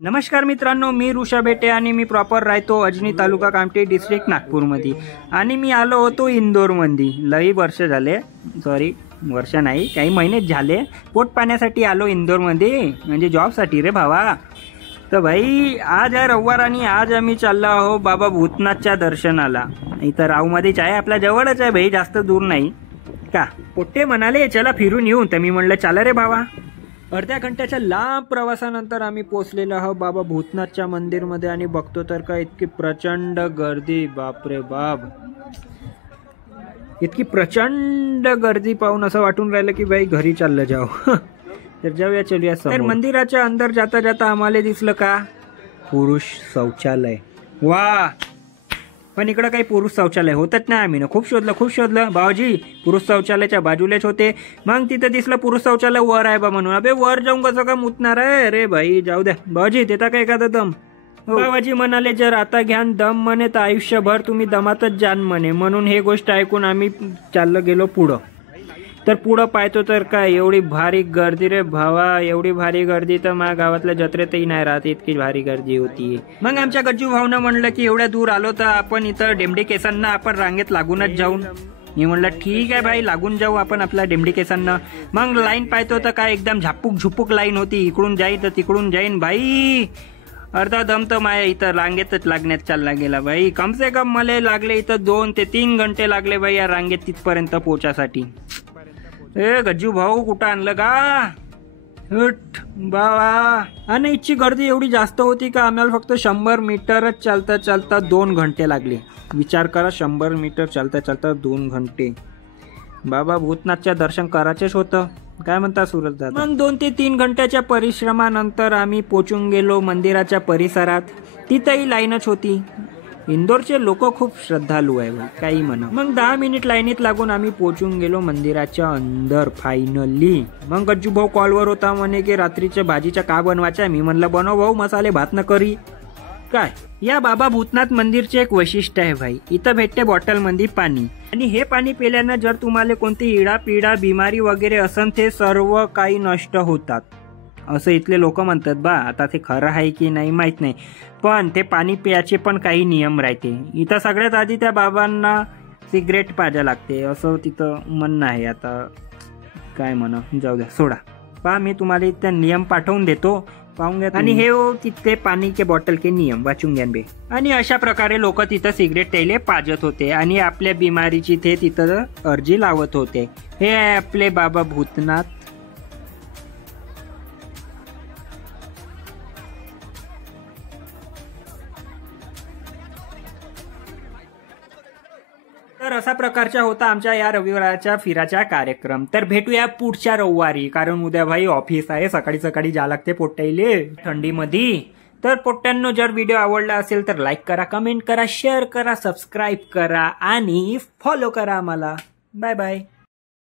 नमस्कार मित्रांनो, मी ऋषा बेटे आणि मी प्रॉपर राहतो अजनी तालुका कामठी डिस्ट्रिक्ट नागपूरमध्ये. आणि मी आलो होतो इंदोरमध्ये. लई वर्ष झाले, सॉरी वर्ष नाही काही महिनेच झाले. पोट पाण्यासाठी आलो इंदोरमध्ये, म्हणजे जॉबसाठी रे भावा. तर भाई आज आहे रविवार आणि आज आम्ही चाललो आहो बाबा भूतनाथच्या दर्शनाला. इथं रावमध्येच आहे, आपल्या जवळच आहे भाई, जास्त दूर नाही का. पोट्टे म्हणाले चला फिरून येऊ, तर मी म्हणलं चला रे भावा. अर्ध्या घंट्याच्या लांब प्रवासानंतर आम्ही पोहोचलेलो आहोत बाबा भूतनाथच्या मंदिरमध्ये. आणि बघतो तर का इतकी प्रचंड गर्दी, बापरे बाप, इतकी प्रचंड गर्दी पाहून असं वाटून राहिलं की भाई घरी चाललं जाऊ. तर जाऊया, चलूया. तर मंदिराच्या अंदर जाता जाता आम्हाला दिसलं का पुरुष शौचालय. वा, पण इकडं काही पुरुष शौचालय होतच नाही. आम्ही ना खूप शोधलं भाऊजी, पुरुष शौचालयाच्या बाजूलाच होते. मग तिथं दिसलं पुरुष शौचालय वर आहे बा म्हणून. अबे वर जाऊन कसं का मुतणार आहे रे भाई, जाऊ द्या भाऊजी, देता काय एखादा दम. बाबाजी म्हणाले जर आता घ्यान दम म्हणे तर आयुष्यभर तुम्ही दमातच जाण म्हणे. म्हणून हे गोष्ट ऐकून आम्ही चाललं गेलो पुढं. तर पुढं पाहतो तर काय एवढी भारी गर्दी रे भावा, एवढी भारी गर्दी तर माझ्या गावातल्या जत्रेतही नाही राहत, इतकी भारी गर्दी होती. मग आमच्या गज्जू भाऊनं म्हणलं की एवढ्या दूर आलो तर आपण इथं डेमडी केसांना आपण रांगेत लागूनच जाऊन. मी म्हणलं ठीक आहे भाई, लागून जाऊ आपण आपल्या डेमडी केसांना. मग लाईन पाहतो तर काय एकदम झुपूक लाईन होती. इकडून जाईन तर तिकडून जाईन भाई. अर्धा दम तर माया इथं रांगेतच लागण्यात चालला गेला भाई. कम से कम मला लागले इथं 2 ते 3 घंटे लागले भाई या रांगेत तिथपर्यंत पोहोचासाठी. ए गज्जू भाऊ कुठं आणलं का हट बाबा. आणि इथची गर्दी एवढी जास्त होती का आम्हाला फक्त 100 मीटरच चालता 2 घंटे लागले. विचार करा, 100 मीटर चालता 2 घंटे. बाबा भूतनाथच्या दर्शन करायचेच होतं, काय म्हणता सूरज दादा. मग 2 ते 3 घंट्याच्या परिश्रमानंतर आम्ही पोचून गेलो मंदिराच्या परिसरात. तिथंही लाईनच होती. इंदोरचे लोक खूप श्रद्धाळू आहे, काही म्हणा. मग 10 मिनिट लाईनीत लागून आम्ही पोचून गेलो मंदिराच्या अंदर फायनली. मग गज्जू भाऊ कॉलवर होता, म्हणे की रात्रीच्या भाजीच्या का बनवायच्या. मी म्हणलं बनव भाऊ, मसाले भात न करी. काय या बाबा भूतनाथ मंदिरचे एक वैशिष्ट्य आहे भाई, इथं भेटते बॉटलमध्ये पाणी. आणि हे पाणी पिल्यानं जर तुम्हाला कोणती इडा पिडा बिमारी वगैरे असन ते सर्व काही नष्ट होतात असं इथले लोक म्हणतात बा. आता ते खरं आहे की नाही माहित नाही, पण ते पाणी प्यायचे पण काही नियम राहते. इथं सगळ्यात आधी त्या बाबांना सिगरेट पाजा लागते असं तिथं म्हणणं आहे. आता काय म्हणा, जाऊ द्या सोडा. पहा मी तुम्हाला इथं नियम पाठवून देतो, पाहून घ्या. आणि हे तिथले पाणी के बॉटल के नियम वाचून घ्या बे. आणि अशा प्रकारे लोक तिथं सिगरेट त्याले पाजत होते आणि आपल्या बिमारीची ते तिथं अर्जी लावत होते. हे आहे आपले बाबा भूतनाथ. तर असा प्रकारचा होता आमच्या या रविवारच्या फिराचा कार्यक्रम. तर भेटूया पुढच्या रविवारी, कारण उद्या भाई ऑफिस आहे, सकाळी जा लागते पोट्ट्याले थंडीमध्ये. तर पोट्ट्यांनो, जर व्हिडिओ आवडला असेल तर लाईक करा, कमेंट करा, शेअर करा, सबस्क्राईब करा आणि फॉलो करा आम्हाला. Bye bye.